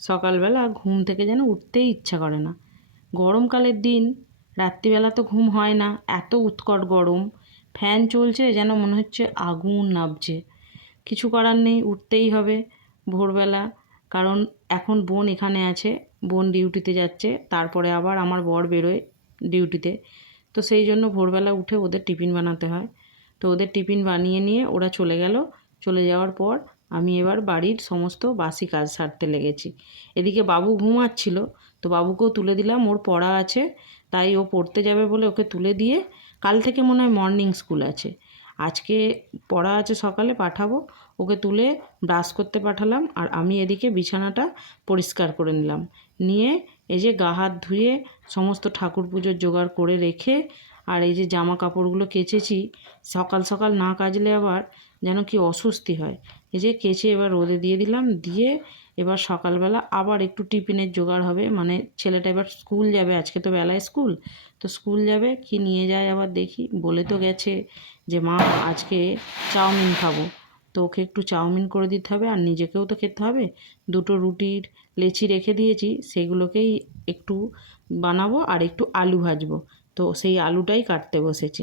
সকালবেলা ঘুম থেকে যেন উঠতেই ইচ্ছা করে না। গরমকালের দিন রাত্রিবেলা তো ঘুম হয় না, এত উৎকট গরম। ফ্যান চলছে যেন মনে হচ্ছে আগুন নাবছে। কিছু করার নেই, উঠতেই হবে ভোরবেলা। কারণ এখন বোন এখানে আছে, বোন ডিউটিতে যাচ্ছে, তারপরে আবার আমার বর বেরোয় ডিউটিতে। তো সেই জন্য ভোরবেলা উঠে ওদের টিফিন বানাতে হয়। তো ওদের টিফিন বানিয়ে নিয়ে ওরা চলে গেল। চলে যাওয়ার পর আমি এবার বাড়ির সমস্ত বাসি কাজ সারতে লেগেছি। এদিকে বাবু ঘুমাচ্ছিল, তো বাবুকেও তুলে দিলাম, ওর পড়া আছে, তাই ও পড়তে যাবে বলে ওকে তুলে দিয়ে, কাল থেকে মনে হয় মর্নিং স্কুল আছে, আজকে পড়া আছে, সকালে পাঠাবো। ওকে তুলে ব্রাশ করতে পাঠালাম, আর আমি এদিকে বিছানাটা পরিষ্কার করে নিলাম। নিয়ে এই যে গা হাত ধুয়ে সমস্ত ঠাকুর পুজোর জোগাড় করে রেখে, আর এই যে জামা কাপড়গুলো কেচেছি, সকাল সকাল না কাচলে আবার যেন কি অস্বস্তি হয়। এই যে কেচে এবার রোদে দিয়ে দিলাম, দিয়ে এবার সকালবেলা আবার একটু টিফিনের জোগাড় হবে, মানে ছেলেটা এবার স্কুল যাবে, আজকে তো বেলায় স্কুল, তো স্কুল যাবে, কি নিয়ে যায় আবার দেখি। বলে তো গেছে যে মা আজকে চাউমিন খাবো, তো ওকে একটু চাউমিন করে দিতে হবে, আর নিজেকেও তো খেতে হবে। দুটো রুটির লেচি রেখে দিয়েছি, সেগুলোকেই একটু বানাবো আর একটু আলু ভাজবো, তো সেই আলুটাই কাটতে বসেছি।